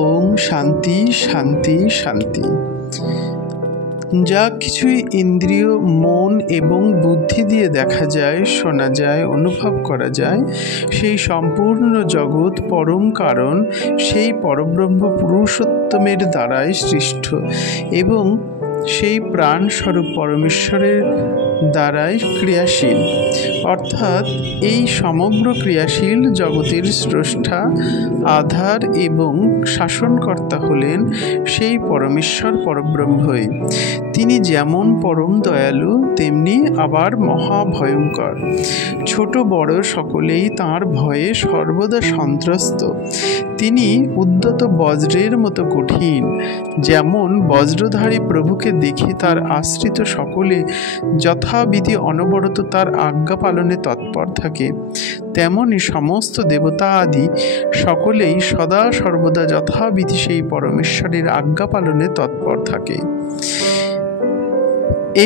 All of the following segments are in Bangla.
ওম শান্তি শান্তি শান্তি। যা কিছুই ইন্দ্রিয়, মন এবং বুদ্ধি দিয়ে দেখা যায়, শোনা যায়, অনুভব করা যায়, সেই সম্পূর্ণ জগৎ পরম কারণ, সেই পরব্রহ্ম পুরুষোত্তমের দ্বারাই সৃষ্ট এবং সেই প্রাণস্বরূপ পরমেশ্বরের দ্বারাই ক্রিয়াশীল। অর্থাৎ এই সমগ্র ক্রিয়াশীল জগতের স্রষ্টা, আধার এবং শাসনকর্তা হলেন সেই পরমেশ্বর পরব্রহ্মই। তিনি যেমন পরম দয়ালু, তেমনি আবার মহাভয়ঙ্কর। ছোট বড় সকলেই তাঁর ভয়ে সর্বদা সন্ত্রস্ত। তিনি উদ্যত বজ্রের মতো কঠিন। যেমন বজ্রধারী প্রভুকে দেখে তার আশ্রিত সকলে যথাবিধি অনবরত তার আজ্ঞা পালনে তৎপর থাকে, তেমনি সমস্ত দেবতা আদি সকলেই সদা সর্বদা যথাবিধি সেই পরমেশ্বরের আজ্ঞা পালনে তৎপর থাকে।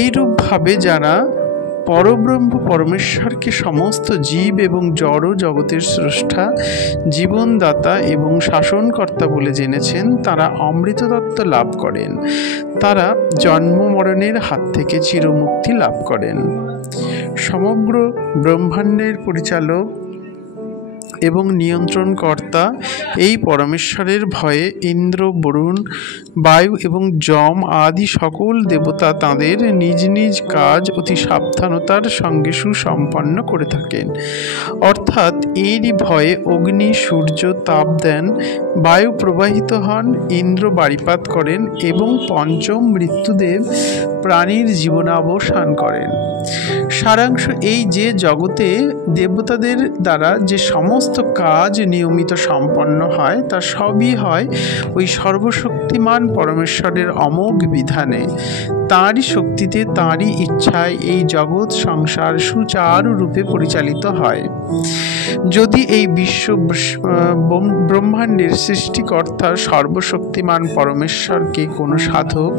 এইরূপভাবে যারা পরব্রহ্ম পরমেশ্বরকে সমস্ত জীব এবং জড় জগতের স্রষ্টা, জীবনদাতা এবং শাসনকর্তা বলে জেনেছেন, তারা অমৃততত্ত্ব লাভ করেন। তারা জন্ম মরণের হাত থেকে চিরমুক্তি লাভ করেন। সমগ্র ব্রহ্মাণ্ডের পরিচালক এবং নিয়ন্ত্রণকর্তা এই পরমেশ্বরের ভয়ে ইন্দ্র, বরুণ, বায়ু এবং যম আদি সকল দেবতা তাঁদের নিজ নিজ কাজ অতি সাবধানতার সঙ্গে সুসম্পন্ন করে থাকেন। অর্থাৎ এরই ভয়ে অগ্নি, সূর্য তাপ দেন, বায়ু প্রবাহিত হন, ইন্দ্র বাড়িপাত করেন এবং পঞ্চম মৃত্যুদেব প্রাণীর জীবনাবসান করেন। সারাংশ এই যে জগতে দেবতাদের দ্বারা যে সমস্ত কাজ নিয়মিত সম্পন্ন হয়, তা সবই হয় ওই সর্বশক্তিমান পরমেশ্বরের অমোঘ বিধানে। তাঁরই শক্তিতে, তাঁরই ইচ্ছায় এই জগৎ সংসার সুচারুরূপে পরিচালিত হয়। যদি এই বিশ্ব ব্রহ্মাণ্ডের সৃষ্টিকর্তা সর্বশক্তিমান পরমেশ্বরকে কোনো সাধক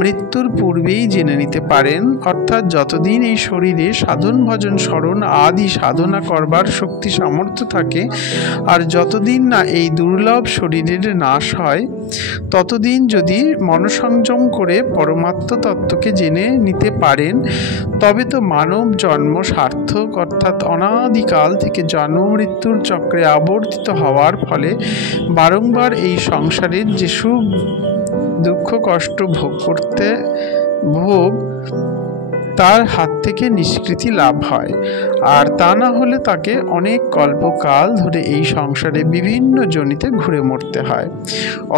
মৃত্যুর পূর্বেই জেনে নিতে পারেন, অর্থাৎ যতদিন এই শরীরে সাধন ভজন স্মরণ আদি সাধনা করবার শক্তি সামর্থ্য থাকে, আর যতদিন না এই দুর্লভ শরীরের নাশ হয়, ততদিন যদি মনসংযম করে পরমাত্ম তত্ত্বকে জেনে নিতে পারেন, তবে তো মানব জন্ম সার্থক। অর্থাৎ অনাদিকাল থেকে জন্ম মৃত্যুর চক্রে আবর্তিত হওয়ার ফলে বারংবার এই সংসারের যে সুখ দুঃখ কষ্ট ভোগ তার হাত থেকে নিষ্কৃতি লাভ হয়। আর তা না হলে তাকে অনেক কল্পকাল ধরে এই সংসারে বিভিন্ন জনিতে ঘুরে মরতে হয়।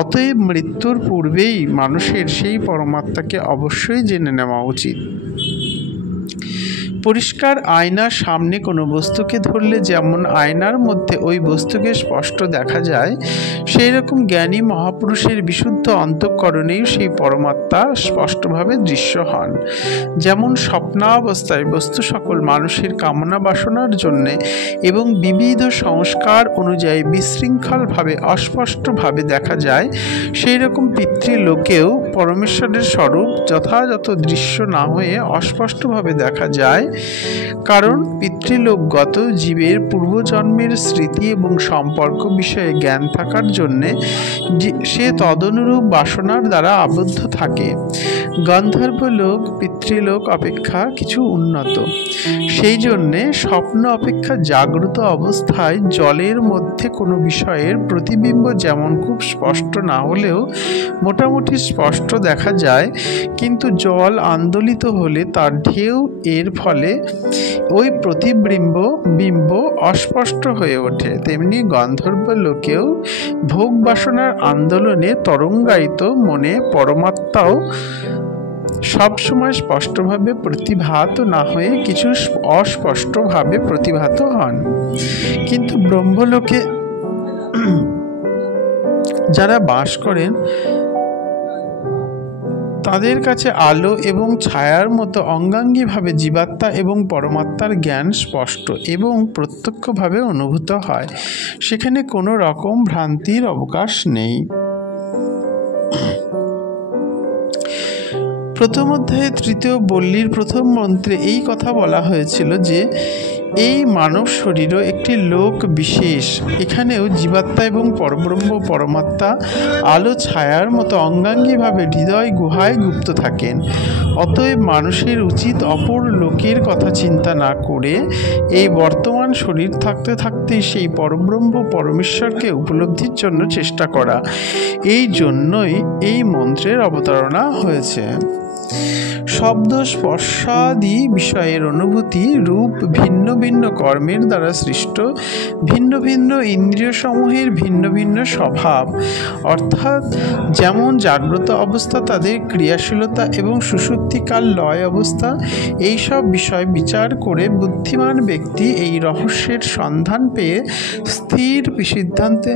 অতএব মৃত্যুর পূর্বেই মানুষের সেই পরমাত্মাকে অবশ্যই জেনে নেওয়া উচিত। পরিষ্কার আয়নার সামনে কোনো বস্তুকে ধরলে যেমন আয়নার মধ্যে ওই বস্তুকে স্পষ্ট দেখা যায়, সেই রকম জ্ঞানী মহাপুরুষের বিশুদ্ধ অন্তঃকরণেই সেই পরমাত্মা স্পষ্টভাবে দৃশ্য হন। যেমন স্বপ্নাবস্থায় বস্তু সকল মানুষের কামনা বাসনার জন্যে এবং বিবিধ সংস্কার অনুযায়ী বিশৃঙ্খলভাবে অস্পষ্টভাবে দেখা যায়, সেই রকম পিতৃলোকেও পরমেশ্বরের স্বরূপ যথাযথ দৃশ্য না হয়ে অস্পষ্টভাবে দেখা যায়। কারণ পিতৃলোকগত জীবের পূর্বজন্মের স্মৃতি এবং সম্পর্ক বিষয়ে জ্ঞান থাকার জন্যে সে তদনুরূপ বাসনার দ্বারা আবদ্ধ থাকে। গন্ধর্বলোক পিতৃলোক অপেক্ষা কিছু উন্নত। সেই জন্যে স্বপ্ন অপেক্ষা জাগ্রত অবস্থায় জলের মধ্যে কোনো বিষয়ের প্রতিবিম্ব যেমন খুব স্পষ্ট না হলেও মোটামুটি স্পষ্ট দেখা যায়, কিন্তু জল আন্দোলিত হলে তার ঢেউ এর ফলে ওই প্রতিবিম্ব অস্পষ্ট হয়ে ওঠে। তেমনি গন্ধর্ব লোকেও ভোগ বাসনার আন্দোলনে তরঙ্গায়িত মনে পরমাত্মাও সবসময় স্পষ্টভাবে প্রতিভাত না হয়ে কিছু অস্পষ্টভাবে প্রতিভাত হন। কিন্তু ব্রহ্মলোকে যারা বাস করেন, তাদের কাছে আলো এবং ছায়ার মতো অঙ্গাঙ্গিভাবে জীবাত্মা এবং পরমাত্মার জ্ঞান স্পষ্ট এবং প্রত্যক্ষভাবে অনুভূত হয়। সেখানে কোনো রকম ভ্রান্তির অবকাশ নেই। প্রথম অধ্যায়ে তৃতীয় বল্লীর প্রথম মন্ত্রে এই কথা বলা হয়েছিল যে এই মানব শরীরও একটি লোক বিশেষ। এখানেও জীবাত্মা এবং পরব্রহ্ম পরমাত্মা আলো ছায়ার মতো অঙ্গাঙ্গিভাবে হৃদয় গুহায় গুপ্ত থাকেন। অতএব মানুষের উচিত অপর লোকের কথা চিন্তা না করে এই বর্তমান শরীর থাকতে থাকতেই সেই পরব্রহ্ম পরমেশ্বরকে উপলব্ধির জন্য চেষ্টা করা। এই জন্যই এই মন্ত্রের অবতারণা হয়েছে। শব্দ স্পর্শাদি বিষয়ের অনুভূতি রূপ ভিন্ন ভিন্ন কর্মের দ্বারা সৃষ্ট ভিন্ন ভিন্ন ইন্দ্রিয় সমূহের ভিন্ন ভিন্ন স্বভাব, অর্থাৎ যেমন জাগ্রত অবস্থা তাদের ক্রিয়াশীলতা এবং সুষুপ্তিকাল লয় অবস্থা, এই সব বিষয় বিচার করে বুদ্ধিমান ব্যক্তি এই রহস্যের সন্ধান পেয়ে স্থির সিদ্ধান্তে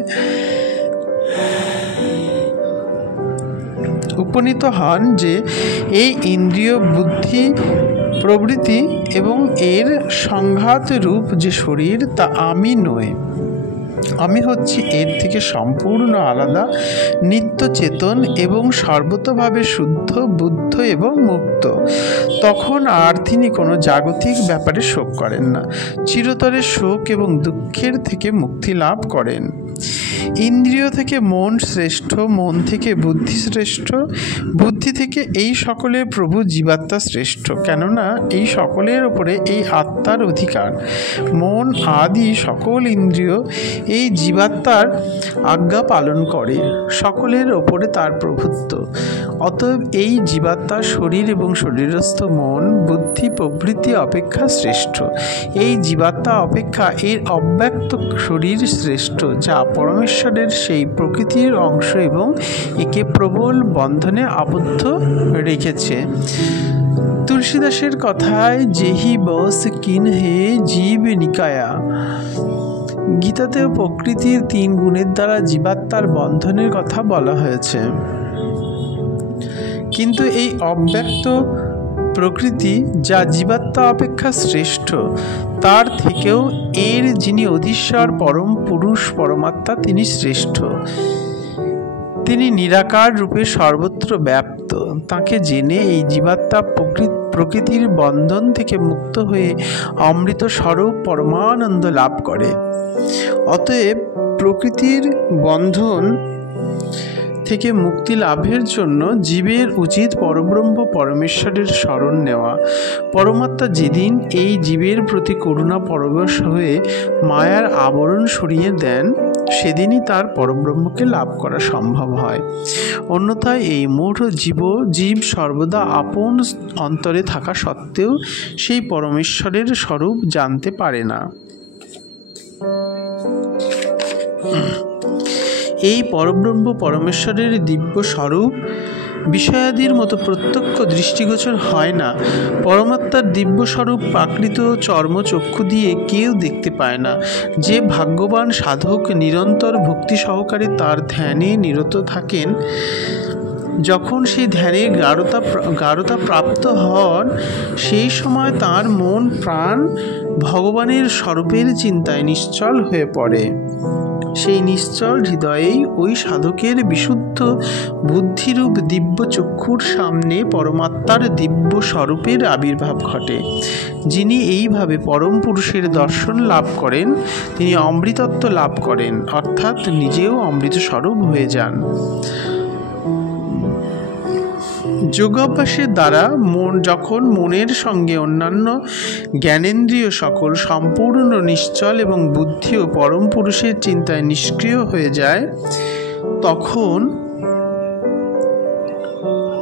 উপনীত হন যে এই ইন্দ্রিয় বুদ্ধি প্রবৃত্তি এবং এর সংঘাত রূপ যে শরীর তা আমি নই, আমি হচ্ছি এর থেকে সম্পূর্ণ আলাদা, নিত্য চেতন এবং সর্বতভাবে শুদ্ধ, বুদ্ধ এবং মুক্ত। তখন আর তিনি কোনো জাগতিক ব্যাপারে শোক করেন না, চিরতরে শোক এবং দুঃখের থেকে মুক্তি লাভ করেন। ইন্দ্রিয় থেকে মন শ্রেষ্ঠ, মন থেকে বুদ্ধি শ্রেষ্ঠ, বুদ্ধি থেকে এই সকলের প্রভু জীবাত্মা শ্রেষ্ঠ, কেননা এই সকলের ওপরে এই আত্মার অধিকার। মন আদি সকল ইন্দ্রিয় এই জীবাত্মার আজ্ঞা পালন করে, সকলের ওপরে তার প্রভুত্ব। অতএব এই জীবাত্মা শরীর এবং শরীরস্থ মন বুদ্ধি প্রভৃতি অপেক্ষা শ্রেষ্ঠ। এই জীবাত্মা অপেক্ষা এর অব্যক্ত শরীর শ্রেষ্ঠ, যা পরমেশ্বরের সেই প্রকৃতির অংশ এবং একে প্রবল বন্ধনে আবদ্ধ রেখেছে। তুলসীদাসের কথায় যেহি বস কিন হে জীব নিকায়া। গীতাতেও প্রকৃতির 3 গুণের দ্বারা জীবাত্মার বন্ধনের কথা বলা হয়েছে। কিন্তু এই অব্যক্ত প্রকৃতি যা জীবাত্মা অপেক্ষা শ্রেষ্ঠ, তার থেকেও এর যিনি অধীশ্বর পরম পুরুষ পরমাত্মা তিনি শ্রেষ্ঠ। তিনি নিরাকার রূপে সর্বত্র ব্যাপ্ত। তাকে জেনে এই জীবাত্মা প্রকৃতির বন্ধন থেকে মুক্ত হয়ে অমৃত স্বরূপ পরমানন্দ লাভ করে। অতএব প্রকৃতির বন্ধন থেকে মুক্তি লাভের জন্য জীবের উচিত পরব্রহ্ম পরমেশ্বরের শরণ নেওয়া। পরমাত্মা যেদিন এই জীবের প্রতি করুণা পরবশ হয়ে মায়ার আবরণ সরিয়ে দেন, সেদিনই তার পরব্রহ্মকে লাভ করা সম্ভব হয়। অন্যথায় এই মূঢ় জীব সর্বদা আপন অন্তরে থাকা সত্ত্বেও সেই পরমেশ্বরের স্বরূপ জানতে পারে না। এই পরব্রহ্ম পরমেশ্বরের দিব্য স্বরূপ বিষয়াদির মতো প্রত্যক্ষ দৃষ্টিগোচর হয় না। পরমাত্মার দিব্য স্বরূপ প্রাকৃত চর্মচক্ষু দিয়ে কেউ দেখতে পায় না। যে ভাগ্যবান সাধক নিরন্তর ভক্তি সহকারে তার ধ্যানে নিরত থাকেন, যখন সেই ধ্যানের গাঢ়তা প্রাপ্ত হন, সেই সময় তার মন প্রাণ ভগবানের স্বরূপের চিন্তায় নিশ্চল হয়ে পড়ে। সেই নিশ্চল হৃদয়েই ওই সাধকের বিশুদ্ধ বুদ্ধিরূপ দিব্য চক্ষুর সামনে পরমাত্মার দিব্য স্বরূপের আবির্ভাব ঘটে। যিনি এইভাবে পরম পুরুষের দর্শন লাভ করেন, তিনি অমৃতত্ব লাভ করেন, অর্থাৎ নিজেও অমৃত স্বরূপ হয়ে যান। যোগাভ্যাসের দ্বারা যখন মনের সঙ্গে অন্যান্য জ্ঞানেন্দ্রিয় সকল সম্পূর্ণ নিশ্চল এবং বুদ্ধিও পরম পুরুষের চিন্তায় নিষ্ক্রিয় হয়ে যায়, তখন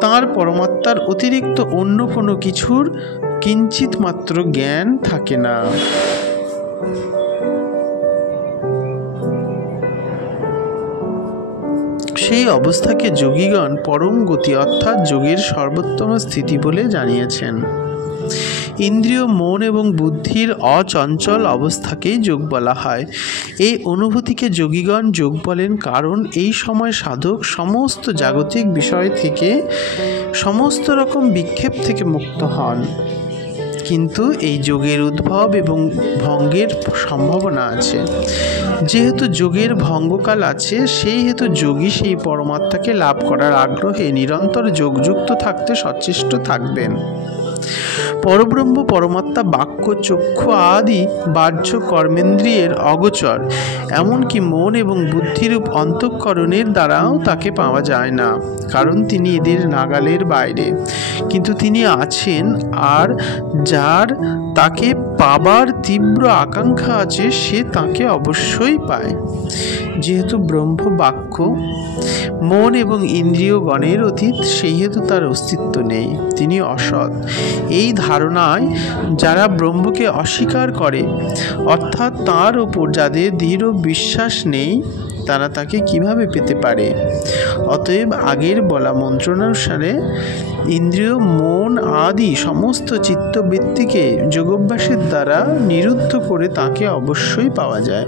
তার পরমাত্মার অতিরিক্ত অন্য কোনো কিছুর কিঞ্চিত মাত্র জ্ঞান থাকে না। সেই অবস্থাকে যোগীগণ পরম গতি অর্থাৎ যোগের সর্বোত্তম স্থিতি বলে জানিয়েছেন। ইন্দ্রিয়, মন এবং বুদ্ধির অচঞ্চল অবস্থাকেই যোগ বলা হয়। এই অনুভূতিকে যোগীগণ যোগ বলেন, কারণ এই সময় সাধক সমস্ত জাগতিক বিষয় থেকে, সমস্ত রকম বিক্ষেপ থেকে মুক্ত হন। কিন্তু এই যোগের উদ্ভব এবং ভঙ্গের সম্ভাবনা আছে। যেহেতু যোগের ভঙ্গকাল আছে, সেই হেতু যোগী সেই পরমাত্মাকে লাভ করার আগ্রহে নিরন্তর যোগযুক্ত থাকতে সচেষ্ট থাকবেন। পরব্রহ্ম পরমাত্মা বাক্য, চক্ষু আদি বাহ্য কর্মেন্দ্রিয়ের অগোচর, এমনকি মন এবং বুদ্ধিরূপ অন্তঃকরণের দ্বারাও তাকে পাওয়া যায় না, কারণ তিনি এদের নাগালের বাইরে। কিন্তু তিনি আছেন, আর যার তাকে পাবার তীব্র আকাঙ্ক্ষা আছে সে তাকে অবশ্যই পায়। যেহেতু ব্রহ্ম বাক্য, মন এবং ইন্দ্রিয়গণের অতীত, সেই হেতু তার অস্তিত্ব নেই, তিনি অসৎ। এই ধারণায় যারা ব্রহ্মকে অস্বীকার করে, অর্থাৎ তার ওপর যাদের দৃঢ় বিশ্বাস নেই, তারা তাকে কিভাবে পেতে পারে? অতএব আগের বলা মন্ত্রানুসারে ইন্দ্রিয়, মন আদি সমস্ত চিত্তবৃত্তিকে যোগাভ্যাসের দ্বারা নিরুদ্ধ করে তাকে অবশ্যই পাওয়া যায়।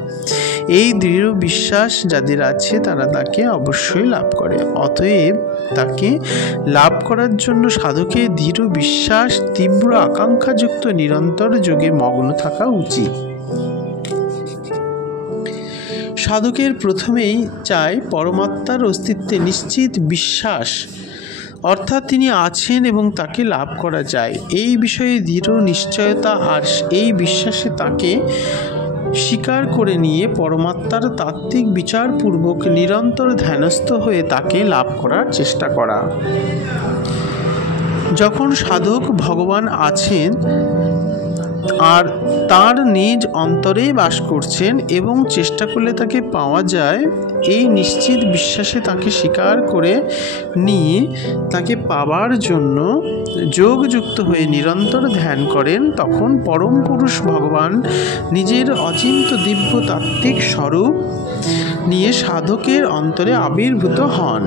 এই দৃঢ় বিশ্বাস যাদের আছে তারা তাকে অবশ্যই লাভ করে। অতএব তাকে লাভ করার জন্য সাধকের দৃঢ় বিশ্বাস, তীব্র আকাঙ্ক্ষাযুক্ত নিরন্তর যোগে মগ্ন থাকা উচিত। সাধকের প্রথমেই চাই পরমাত্মার অস্তিত্বে নিশ্চিত বিশ্বাস, অর্থাৎ তিনি আছেন এবং তাকে লাভ করা যায় এই বিষয়ে দৃঢ় নিশ্চয়তা, আর এই বিশ্বাসে তাকে স্বীকার করে নিয়ে পরমাত্মার তাত্ত্বিক বিচারপূর্বক নিরন্তর ধ্যানস্থ হয়ে তাকে লাভ করার চেষ্টা করা। যখন সাধক ভগবান আছেন আর তার নিজ অন্তরেই বাস করছেন এবং চেষ্টা করলে তাকে পাওয়া যায়, এই নিশ্চিত বিশ্বাসে তাকে স্বীকার করে নিয়ে তাকে পাবার জন্য যোগযুক্ত হয়ে নিরন্তর ধ্যান করেন, তখন পরম পুরুষ ভগবান নিজের অচিন্ত দিব্য তাত্ত্বিক স্বরূপ নিয়ে সাধকের অন্তরে আবির্ভূত হন।